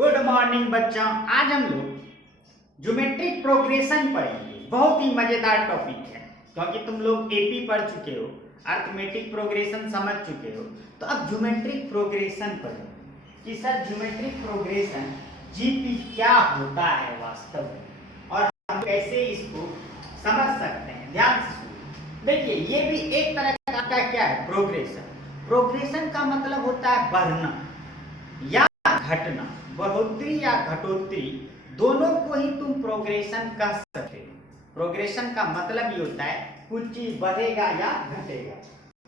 Good morning बच्चों। आज हम लोग ज्योमेट्रिक प्रोग्रेशन पढ़ेंगे। बहुत ही मजेदार टॉपिक है क्योंकि तुम लोग एपी पढ़ चुके हो, अर्थमेटिक प्रोग्रेशन समझ चुके हो, तो अब ज्योमेट्रिक प्रोग्रेशन पढ़ो कि सर ज्योमेट्रिक प्रोग्रेशन जीपी क्या होता है वास्तव में और हम कैसे इसको समझ सकते हैं। ध्यान से सुनिए। देखिए, ये भी एक तरह का क्या है, प्रोग्रेशन। प्रोग्रेशन का मतलब होता है बढ़ना या घटना, बढ़ोतरी या घटोतरी, दोनों को ही तुम प्रोग्रेशन कह सकते हो। प्रोग्रेशन का मतलब ये होता है कुछ चीज बढ़ेगा या घटेगा।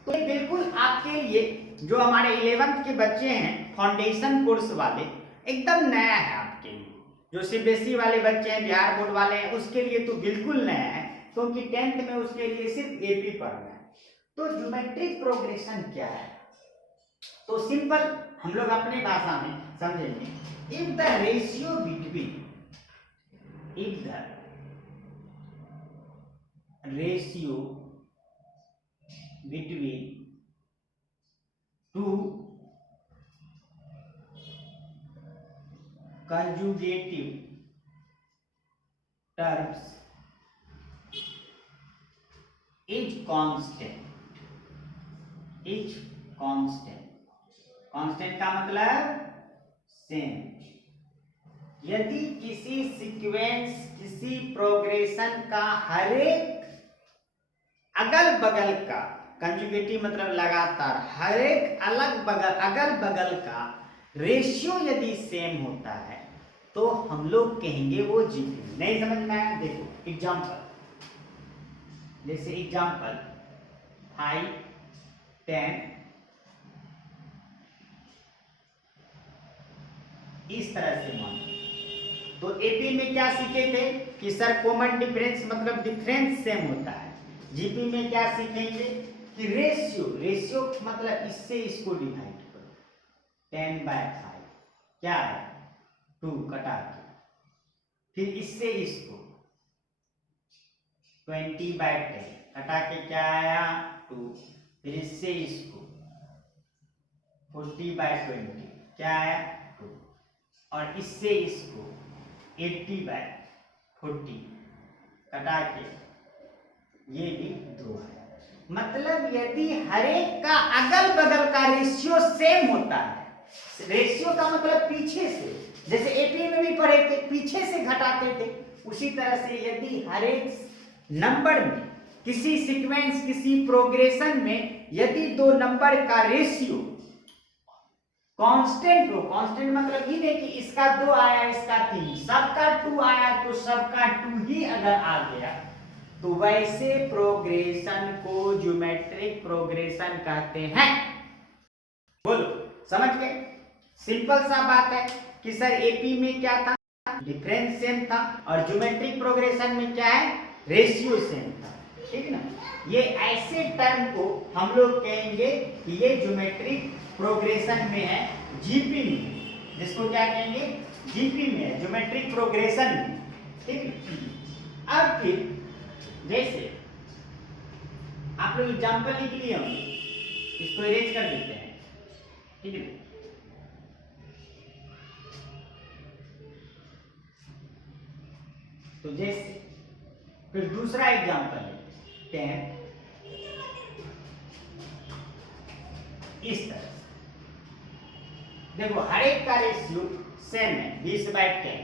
तो ये बिल्कुल आपके लिए, जो हमारे 11th के बच्चे हैं फाउंडेशन कोर्स वाले, एकदम नया है आपके लिए। जो सीबीएसई वाले बच्चे हैं, बिहार बोर्ड वाले हैं, उसके लिए तो बिल्कुल नया है क्योंकि 10th में उसके लिए सिर्फ एपी पढ़ना है। तो ज्योमेट्रिक प्रोग्रेशन क्या है, तो सिंपल हम लोग अपने भाषा में समझेंगे। If the ratio between two conjugative terms is constant का मतलब सेम। यदि किसी सीक्वेंस, किसी प्रोग्रेशन का हर एक अगल बगल का, कंजुगेटिव मतलब लगातार, हर एक अगल बगल का रेशियो यदि सेम होता है तो हम लोग कहेंगे वो जीपी। नहीं समझ में आया? देखो एग्जांपल, जैसे एग्जांपल 5, 10 इस तरह से मान। तो एपी में क्या सीखे थे कि सर कॉमन डिफरेंस मतलब डिफरेंस सेम होता है। जीपी में क्या सीखेंगे कि रेशियो मतलब इससे इसको डिवाइड करो, 10/5 क्या है 2 कटा के, फिर इससे इसको 20/10 कटा के क्या आया 2, फिर इससे इसको 40/20 क्या आया 2, और इससे इसको 80/40 कटा के ये भी 2 है। मतलब यदि हर एक का अगल बगल का रेशियो सेम होता है, रेशियो का मतलब पीछे से, जैसे एपी में भी पढ़े थे पीछे से घटाते थे, उसी तरह से यदि हर एक नंबर में, किसी सीक्वेंस, किसी प्रोग्रेशन में यदि दो नंबर का रेशियो कांस्टेंट हो, कांस्टेंट मतलब ही नहीं कि इसका 2 आया इसका 3, सबका 2 आया तो सबका 2 ही अगर आ गया तो वैसे प्रोग्रेशन को ज्योमेट्रिक प्रोग्रेशन कहते हैं। बोलो, समझ गए? सिंपल सा बात है कि सर एपी में क्या था, डिफरेंस सेम था, और ज्योमेट्रिक प्रोग्रेशन में क्या है, रेशियो सेम था। ठीक ना? ये ऐसे टर्म को हम लोग कहेंगे कि ये ज्योमेट्रिक प्रोग्रेशन में है, जीपी में, जिसको क्या कहेंगे, जीपी में है, ज्योमेट्रिक प्रोग्रेशन में। ठीक। अब फिर जैसे आप लोग एग्जाम्पल लिख लिए होंगे, इसको इरेज कर देते हैं। ठीक है, तो जैसे फिर दूसरा एग्जाम्पल है 10 इस तरह से। देखो हर एक का रेशियो सेम है 20/10,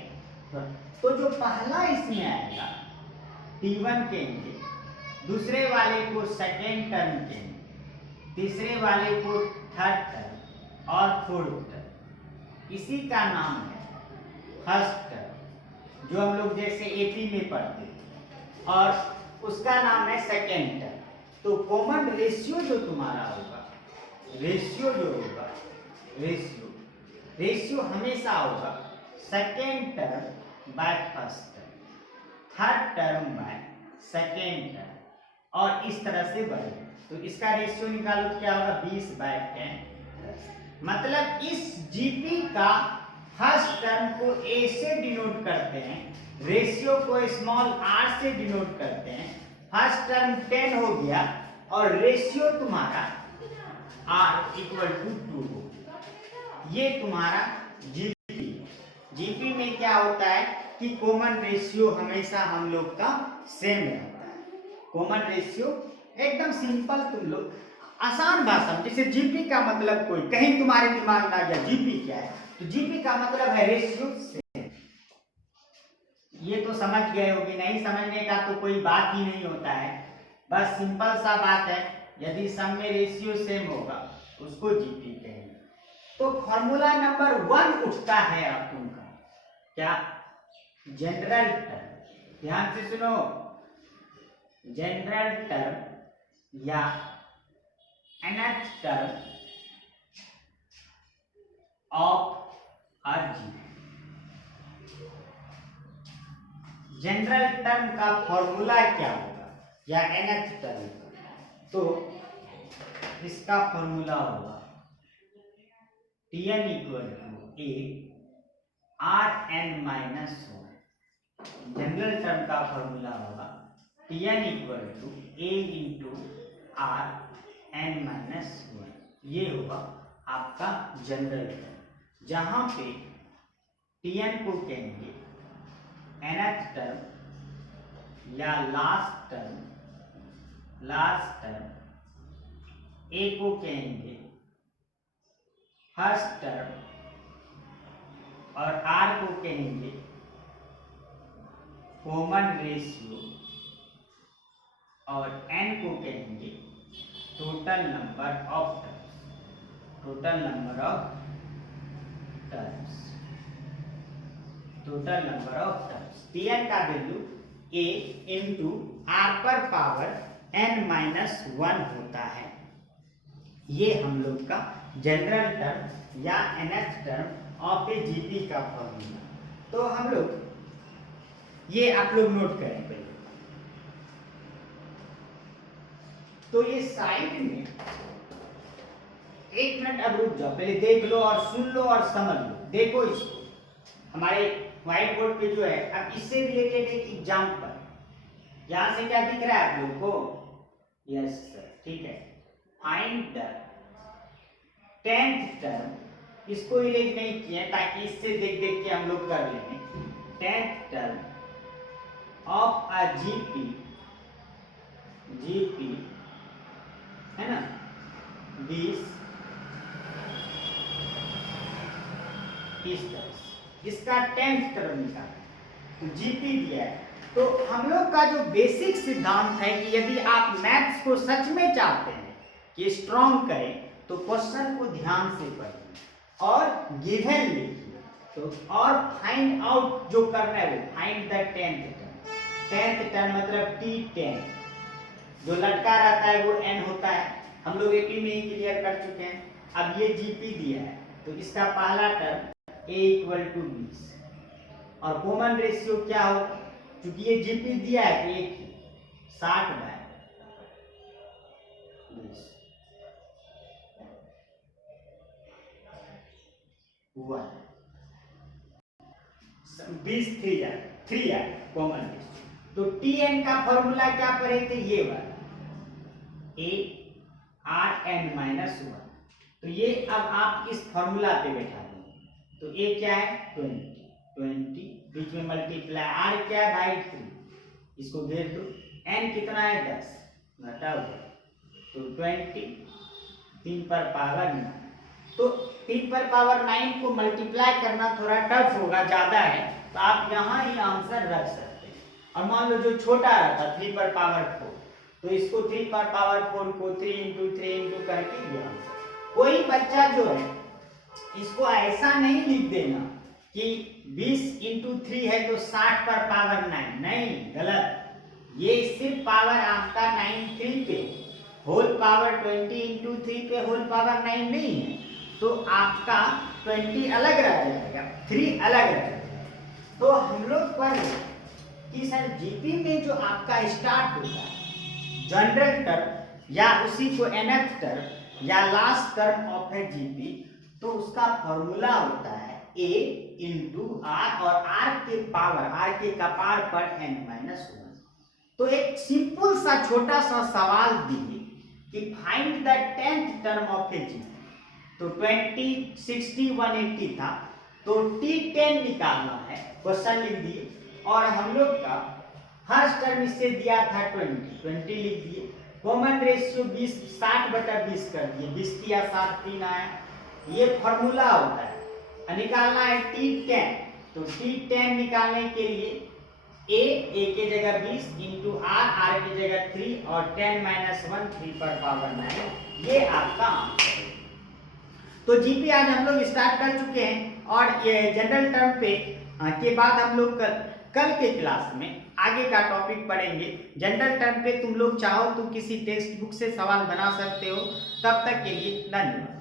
तो जो पहला इसमें आएगा T1 कहेंगे, दूसरे वाले को सेकेंड टर्म कहेंगे, तीसरे वाले को थर्ड टर्म और फोर्थ टर्म। इसी का नाम है फर्स्ट टर्म, जो हम लोग जैसे एपी में पढ़ते हैं, और उसका नाम है सेकेंड टर्म। तो कॉमन रेशियो जो तुम्हारा होगा, रेशियो जो होगा, रेशियो हमेशा होगा second term by first term, third term by second term, और इस तरह से बढ़ेगा। तो इसका रेशियो निकालो तो क्या होगा 20/10। मतलब इस जीपी का फर्स्ट टर्म को ए से डिनोट करते हैं, रेशियो को स्मॉल r से डिनोट करते हैं। फर्स्ट टर्म 10 हो गया और रेशियो तुम्हारा r = 2 हो गया। ये तुम्हारा जीपी जीपी में क्या होता है कि कॉमन रेशियो हमेशा हम लोग का सेम रहता है। कॉमन रेशियो एकदम सिंपल, तुम लोग आसान भाषा में, जैसे जीपी का मतलब कोई कहीं तुम्हारे दिमाग में आ गया जीपी क्या है, तो जीपी का मतलब है रेशियो सेम। ये तो समझ गए होगे, नहीं समझने का तो कोई बात ही नहीं होता है, बस सिंपल सा बात है, यदि सब में रेशियो सेम होगा उसको जीपी कहेंगे। तो फॉर्मूला नंबर 1 उठता है अब तुमका क्या, जनरल टर्म, ध्यान से सुनो, जनरल टर्म या nth term of a GP. General term का फॉर्मूला क्या होगा या nth टर्म का, तो इसका फॉर्मूला होगा Tn equal to A R N minus 1। General term का फॉर्मूला होगा Tn equal to A into R N minus 1। ये होगा आपका जनरल टर्म, जहां पे Tn को कहेंगे nth टर्म या लास्ट टर्म, ए को कहेंगे फर्स्ट टर्म और आर को कहेंगे कॉमन रेशियो और एन को कहेंगे total number of terms. Total number of terms, total number of terms. Tn का वैल्यू a इंटू आर पर पावर n माइनस 1 होता है। ये हम लोग का जनरल टर्म या nth term of A GP का फॉर्मूला। तो हम लोग ये आप लोग नोट करें पहले, तो ये साइड में एक मिनट अब रुक जाओ, पहले देख लो और सुन लो और समझ लो। देखो इसको, हमारे व्हाइट बोर्ड पे जो है, अब इससे रिलेटेड एक एग्जांपल, यहां से क्या दिख रहा है आप लोग को, यस सर, ठीक है, फाइंड द 10th टर्म, इसको इरेज नहीं किया ताकि इससे देख देख के हम लोग कर लेंगे। 10th term of a GP, GP है ना 20 इस तरह से, इसका 10th टर्म निकाला, तो जीपी दिया है। तो हम लोग का जो बेसिक सिद्धांत है कि यदि आप मैथ्स को सच में चाहते हैं कि स्ट्रॉन्ग करें, तो क्वेश्चन को ध्यान से पढ़िए और गिवन लिखिए, तो और फाइंड आउट जो करना है वो find the 10th term. 10th term मतलब T10, जो लटका रहता है वो n होता है, हम लोग एपी में ही क्लियर कर चुके हैं। अब ये जीपी दिया है, तो इसका पहला टर्म a इक्वल टू 20 और कॉमन रेशियो क्या हो, क्योंकि ये जीपी दिया है तो एक 60 बाय 20 3 है कॉमन रेशियो। तो Tn का फॉर्मूला क्या पढ़े थे, ये वाला a आर एन माइनस 1। तो ये अब आप इस फॉर्मूला पे बैठा देंगे, तो a क्या है 20, बीच में मल्टीप्लाई, r क्या है बाई 3, इसको घेर दो, n कितना है 10, घटा हुआ, तो 20 3 पर पावर 9। तो 3 पर पावर 9 को मल्टीप्लाई करना थोड़ा टफ होगा, ज्यादा है, तो आप यहाँ ही आंसर रख सकते हैं। और मान लो जो छोटा रहता 3 पर पावर 4, तो इसको 3 पर पावर 4 को 3 इंटू करके ये आंसर। कोई बच्चा जो है इसको ऐसा नहीं लिख देना कि 20 इंटू 3 है तो 60 पर पावर 9, नहीं, गलत। ये सिर्फ पावर आपका 9 3 पे, होल पावर 20 इंटू 3 पे होल पावर 9 नहीं है, तो आपका 20 अलग रह जाएगा, 3 अलग रह जाएगा। तो हम लोग पर कि सर जीपी में जो आपका स्टार्ट होता है जनरल टर्म या उसी को nth टर्म या last term of A GP, तो उसका फॉर्मूला होता है a इंटू आर और r के पावर, r के कपार पर n माइनस 1। तो एक सिंपल सा छोटा सा सवाल दिए कि find the 10th term of A GP, तो 20 60 180 था, तो T10 निकालना है, क्वेश्चन लिख दिए। और हम लोग का हर टर्म इससे दिया था 20 लिख दिए। कॉमन रेशियो 20 60/20 कर दिए, 20 या 7 3 आया। ये फॉर्मूला होता है। निकालना है T10, तो T10 निकालने के लिए a की जगह 20 इंटू r की जगह 3 और 10 - 1 3 पर पावर 9, ये आपका आंसर है। तो जीपी आज हम लोग स्टार्ट कर चुके हैं और ये जनरल टर्म पे के बाद हम लोग कल के क्लास में आगे का टॉपिक पढ़ेंगे। जनरल टर्म पे तुम लोग चाहो तो किसी टेक्स्ट बुक से सवाल बना सकते हो। तब तक के लिए धन्यवाद।